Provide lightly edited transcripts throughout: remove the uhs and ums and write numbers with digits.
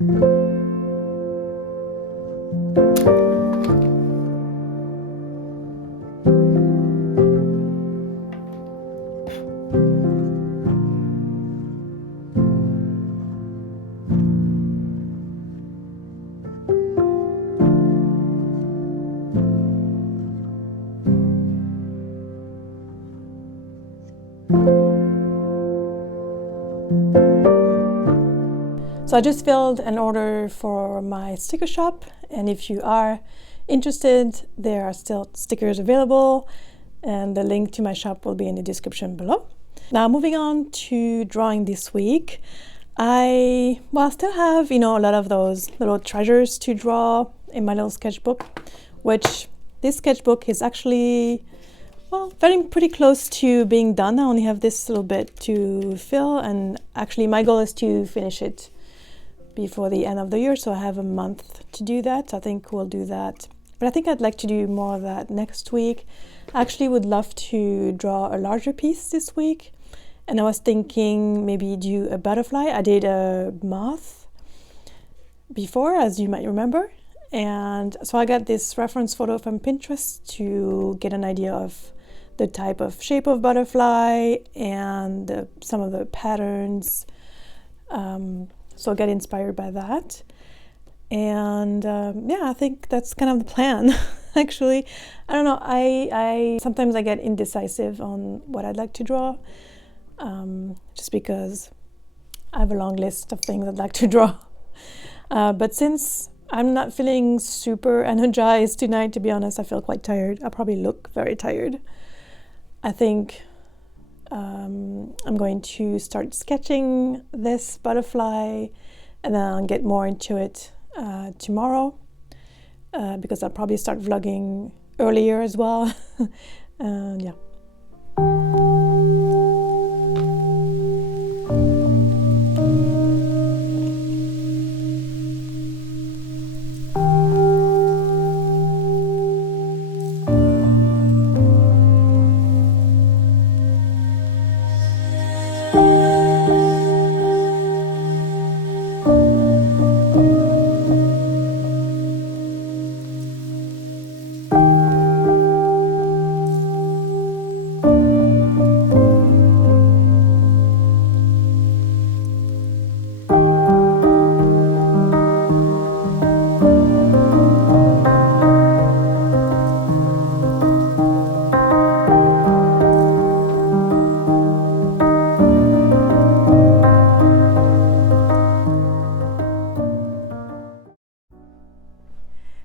So I just filled an order for my sticker shop, and if you are interested, there are still stickers available, and the link to my shop will be in the description below. Now moving on to drawing this week, I still have, a lot of those little treasures to draw in my little sketchbook, which this sketchbook is actually, getting pretty close to being done. I only have this little bit to fill, and actually my goal is to finish it before the end of the year, so I have a month to do that. I think we'll do that, but I think I'd like to do more of that next week. I actually would love to draw a larger piece this week, and I was thinking maybe do a butterfly. I did a moth before, as you might remember, and so I got this reference photo from Pinterest to get an idea of the type of shape of butterfly and some of the patterns. So get inspired by that. And I think that's kind of the plan. Actually, I don't know, I sometimes I get indecisive on what I'd like to draw, just because I have a long list of things I'd like to draw. But since I'm not feeling super energized tonight, to be honest, I feel quite tired. I probably look very tired. I think I'm going to start sketching this butterfly, and then I'll get more into it tomorrow, because I'll probably start vlogging earlier as well. Yeah.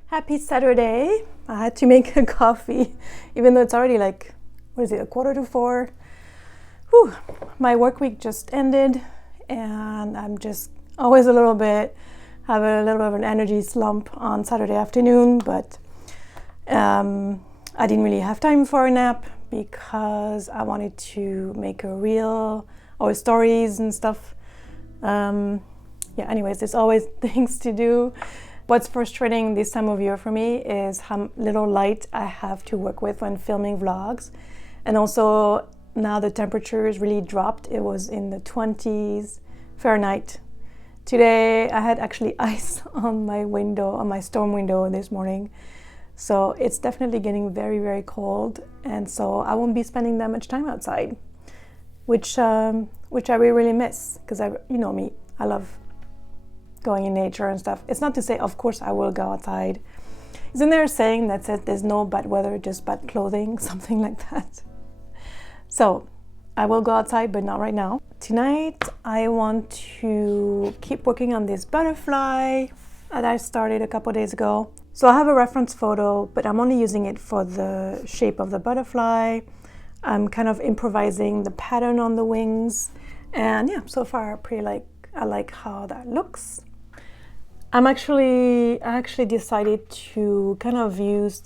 Happy Saturday. I had to make a coffee, even though it's already like, what is it, 3:45? Whew. My work week just ended, and I'm just always have a little bit of an energy slump on Saturday afternoon, but I didn't really have time for a nap because I wanted to make a reel or stories and stuff. Anyways, there's always things to do. What's frustrating this time of year for me is how little light I have to work with when filming vlogs. And also now the temperature is really dropped. It was in the 20s Fahrenheit. Today I had actually ice on my window, on my storm window this morning. So it's definitely getting very, very cold. And so I won't be spending that much time outside, which I really miss, because you know me, I love going in nature and stuff. It's not to say, of course, I will go outside. Isn't there a saying that says there's no bad weather, just bad clothing, something like that? So I will go outside, but not right now. Tonight, I want to keep working on this butterfly that I started a couple days ago. So I have a reference photo, but I'm only using it for the shape of the butterfly. I'm kind of improvising the pattern on the wings. And yeah, so far I like how that looks. I actually decided to kind of use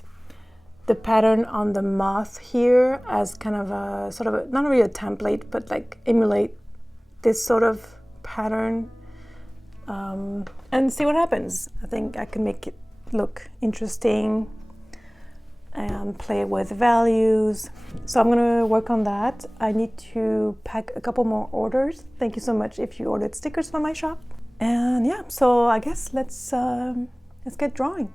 the pattern on the moth here as kind of a sort of a, not really a template, but like emulate this sort of pattern, and see what happens. I think I can make it look interesting and play with values. So I'm gonna work on that. I need to pack a couple more orders. Thank you so much if you ordered stickers from my shop. And yeah, so I guess let's get drawing.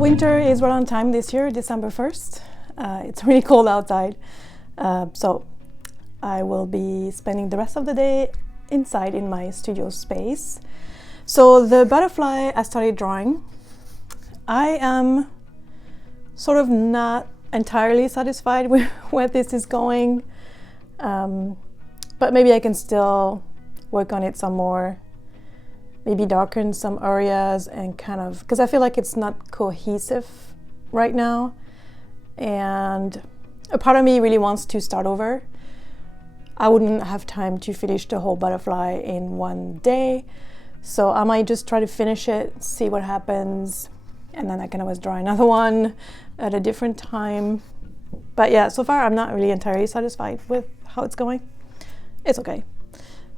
Winter is right on time this year, December 1st. It's really cold outside, so I will be spending the rest of the day inside in my studio space. So the butterfly I started drawing, I am sort of not entirely satisfied with where this is going, but maybe I can still work on it some more. Maybe darken some areas and kind of, because I feel like it's not cohesive right now. And a part of me really wants to start over. I wouldn't have time to finish the whole butterfly in one day. So I might just try to finish it, see what happens. And then I can always draw another one at a different time. But yeah, so far I'm not really entirely satisfied with how it's going. It's okay.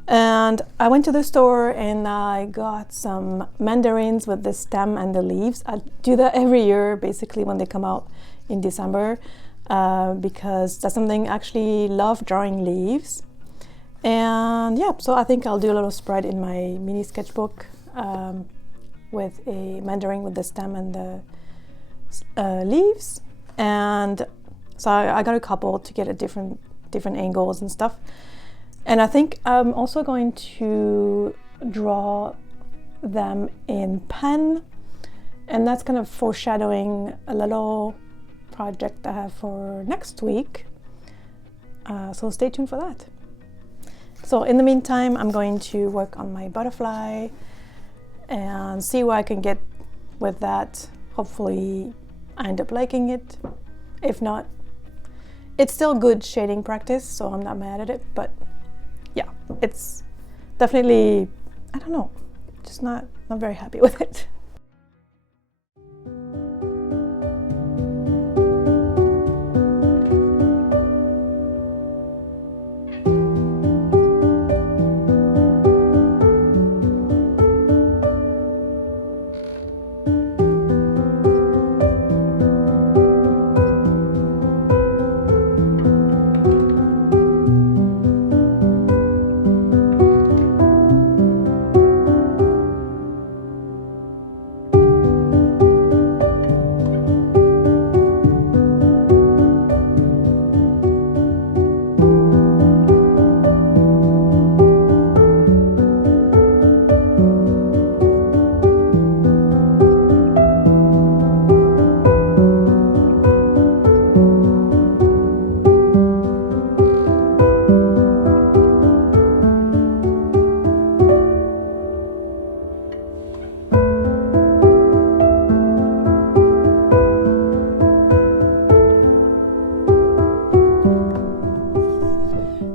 And I went to the store and I got some mandarins with the stem and the leaves. I do that every year, basically, when they come out in December, because that's something I actually love, drawing leaves. And yeah, so I think I'll do a little spread in my mini sketchbook with a mandarin with the stem and the leaves. And so I got a couple to get at different angles and stuff. And I think I'm also going to draw them in pen, and that's kind of foreshadowing a little project I have for next week. So stay tuned for that. So in the meantime, I'm going to work on my butterfly and see where I can get with that. Hopefully I end up liking it. If not, it's still good shading practice, so I'm not mad at it, but yeah, it's definitely, I don't know, just not very happy with it.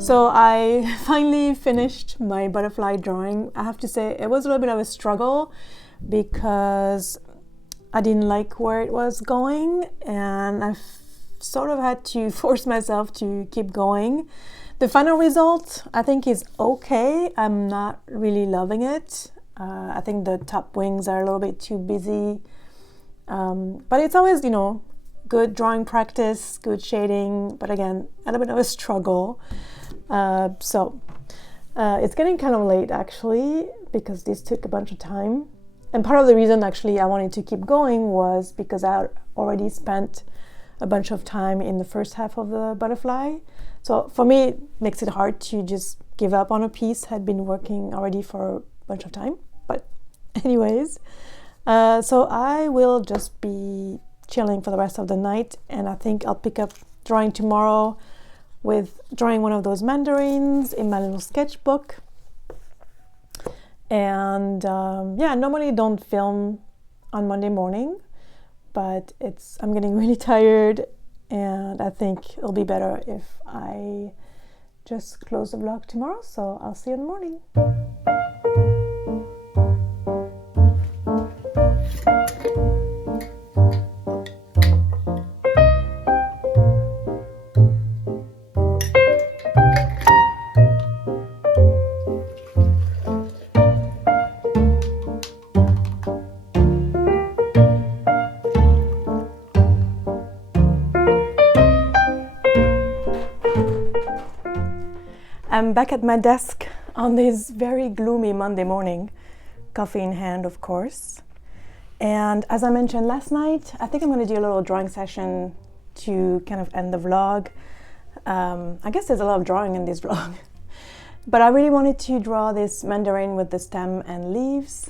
So I finally finished my butterfly drawing. I have to say it was a little bit of a struggle because I didn't like where it was going, and I sort of had to force myself to keep going. The final result I think is okay. I'm not really loving it. I think the top wings are a little bit too busy, but it's always, you know, good drawing practice, good shading, but again, a little bit of a struggle. So it's getting kind of late actually, because this took a bunch of time. And part of the reason actually I wanted to keep going was because I already spent a bunch of time in the first half of the butterfly. So for me, it makes it hard to just give up on a piece. I'd been working already for a bunch of time. But anyways, so I will just be chilling for the rest of the night, and I think I'll pick up drawing tomorrow with drawing one of those mandarins in my little sketchbook. And yeah, normally don't film on Monday morning, but I'm getting really tired, and I think it'll be better if I just close the vlog tomorrow. So I'll see you in the morning. I'm back at my desk on this very gloomy Monday morning, coffee in hand, of course. And as I mentioned last night, I think I'm going to do a little drawing session to kind of end the vlog. I guess there's a lot of drawing in this vlog. But I really wanted to draw this mandarin with the stem and leaves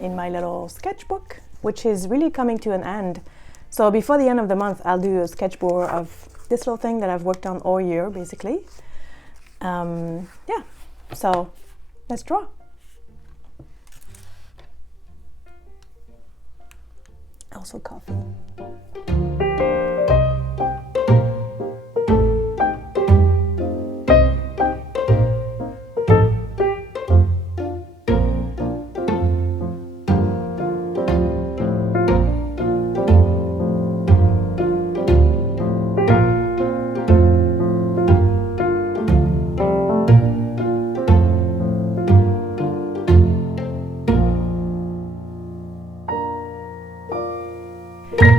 in my little sketchbook, which is really coming to an end. So before the end of the month, I'll do a sketchbook of this little thing that I've worked on all year, basically. Yeah, so let's draw. Also coffee.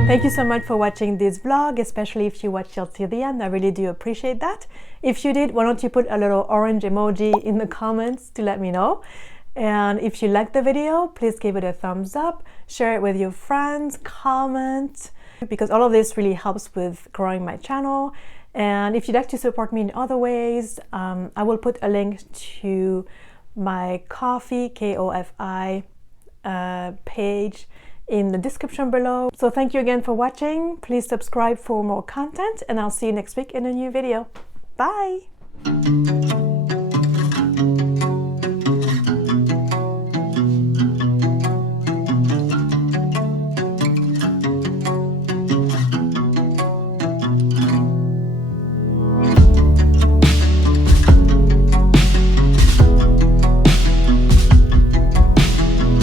Thank you so much for watching this vlog, especially if you watched till the end. I really do appreciate that. If you did, why don't you put a little orange emoji in the comments to let me know. And if you liked the video, please give it a thumbs up, share it with your friends, comment, because all of this really helps with growing my channel. And if you'd like to support me in other ways, I will put a link to my Ko-fi, K-O-F-I page in the description below. So thank you again for watching. Please subscribe for more content, and I'll see you next week in a new video. Bye!